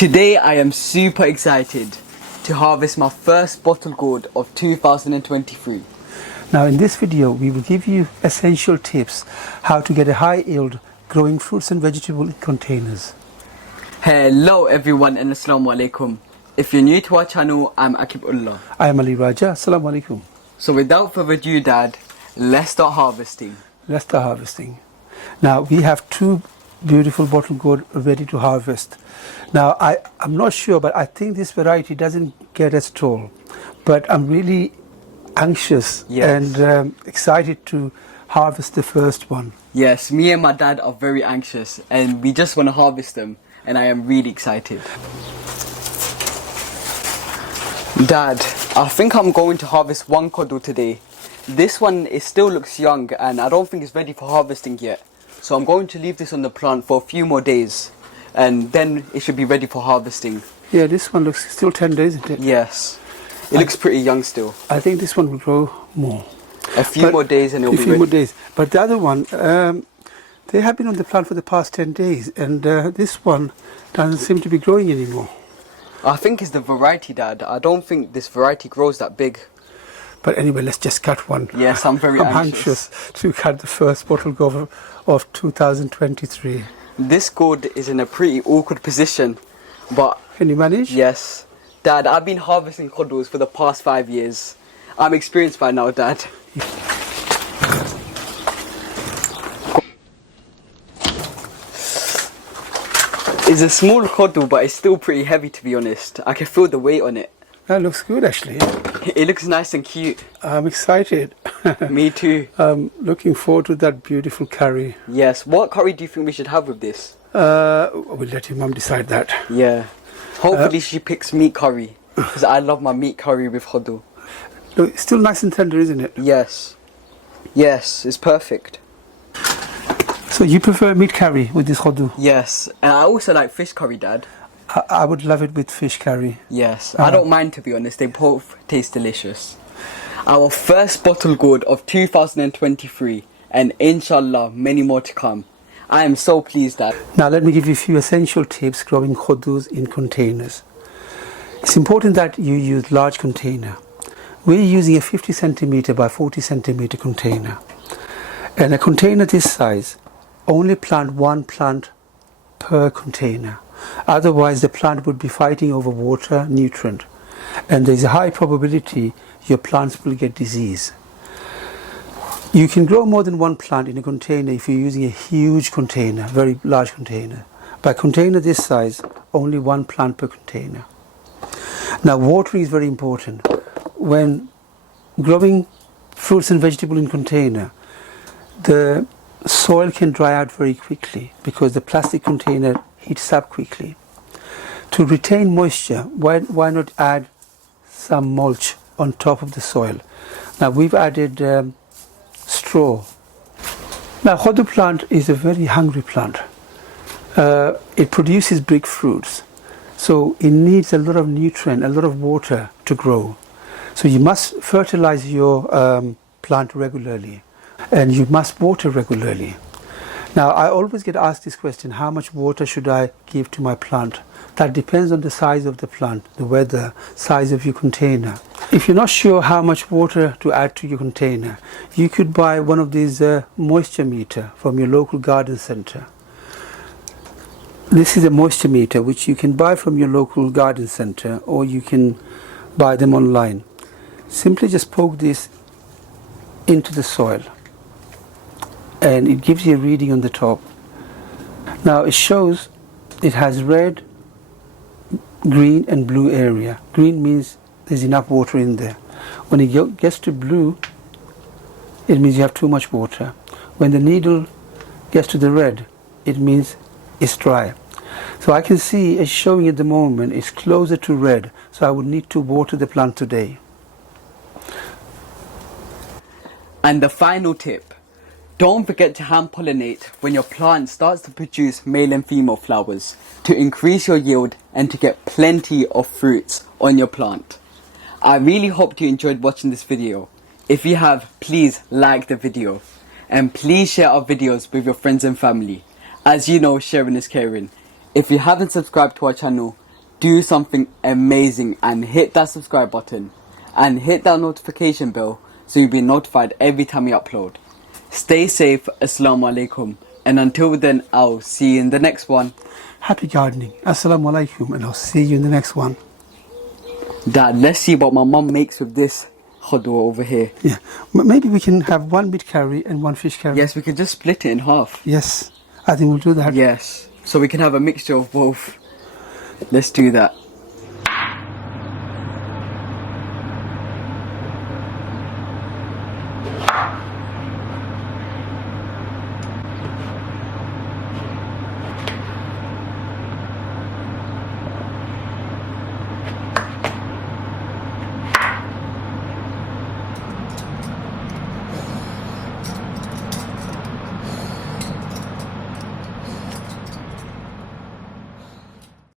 Today I am super excited to harvest my first bottle gourd of 2023. Now in this video we will give you essential tips how to get a high yield growing fruits and vegetables in containers. Hello everyone and Assalamu alaikum. If you're new to our channel, I'm Akibullah. I am Ali Raja. Assalamu alaikum. So without further ado, Dad, let's start harvesting. Let's start harvesting. Now we have two beautiful bottle gourd ready to harvest. Now I'm not sure, but I think this variety doesn't get as tall, but I'm really anxious and excited to harvest the first one. Yes, me and my dad are very anxious and we just want to harvest them, and I am really excited. Dad, I think I'm going to harvest one kodu today. This one still looks young and I don't think it's ready for harvesting yet. So I'm going to leave this on the plant for a few more days and then it should be ready for harvesting. Yeah, this one looks still 10 days, isn't it? Yes. It looks pretty young still. I think this one will grow more. A few more days and it'll be ready. A few more days. But the other one, they have been on the plant for the past 10 days and this one doesn't seem to be growing anymore. I think it's the variety, Dad. I don't think this variety grows that big. But anyway, let's just cut one. Yes, I'm very anxious to cut the first bottle gourd of 2023. This gourd is in a pretty awkward position, but... Can you manage? Yes. Dad, I've been harvesting kodus for the past 5 years. I'm experienced by now, Dad. It's a small kodu, but it's still pretty heavy, to be honest. I can feel the weight on it. That looks good, actually. It looks nice and cute. I'm excited. Me too. I'm looking forward to that beautiful curry. Yes. What curry do you think we should have with this? We'll let your mum decide that. Yeah. Hopefully she picks meat curry, because I love my meat curry with kodu. Look, it's still nice and tender, isn't it? Yes. Yes, it's perfect. So you prefer meat curry with this kodu? Yes. And I also like fish curry, Dad. I would love it with fish curry. Yes, I don't mind, to be honest. They both taste delicious. Our first bottle gourd of 2023, and inshallah many more to come. I am so pleased, Dad. Now let me give you a few essential tips growing kodus in containers. It's important that you use large container. We're using a 50 centimeter by 40 centimeter container. And a container this size, only plant one plant per container. Otherwise the plant would be fighting over water, nutrient, and there's a high probability your plants will get disease. You can grow more than one plant in a container if you're using a huge container, very large container. By container this size, only one plant per container. Now watering is very important. When growing fruits and vegetables in container, the soil can dry out very quickly because the plastic container heats up quickly. To retain moisture, why not add some mulch on top of the soil? Now we've added straw. Now kodu plant is a very hungry plant. It produces big fruits, so it needs a lot of nutrient, a lot of water to grow. So you must fertilize your plant regularly and you must water regularly. Now I always get asked this question, how much water should I give to my plant? That depends on the size of the plant, the weather, size of your container. If you're not sure how much water to add to your container, you could buy one of these moisture meter from your local garden center. This is a moisture meter which you can buy from your local garden center or you can buy them online. Simply just poke this into the soil and it gives you a reading on the top. Now it shows it has red, green and blue area. Green means there's enough water in there. When it gets to blue, it means you have too much water. When the needle gets to the red, it means it's dry. So I can see it's showing at the moment it's closer to red, so I would need to water the plant today. And the final tip, don't forget to hand pollinate when your plant starts to produce male and female flowers to increase your yield and to get plenty of fruits on your plant. I really hope you enjoyed watching this video. If you have, please like the video and please share our videos with your friends and family. As you know, sharing is caring. If you haven't subscribed to our channel, do something amazing and hit that subscribe button and hit that notification bell so you'll be notified every time we upload. Stay safe, Assalamu alaikum, and until then I'll see you in the next one. Happy gardening. Assalamu alaikum, and I'll see you in the next one. Dad, let's see what my mum makes with this khudwa over here. Yeah, maybe we can have one meat curry and one fish curry. Yes, we can just split it in half. Yes, I think we'll do that. Yes, so we can have a mixture of both. Let's do that.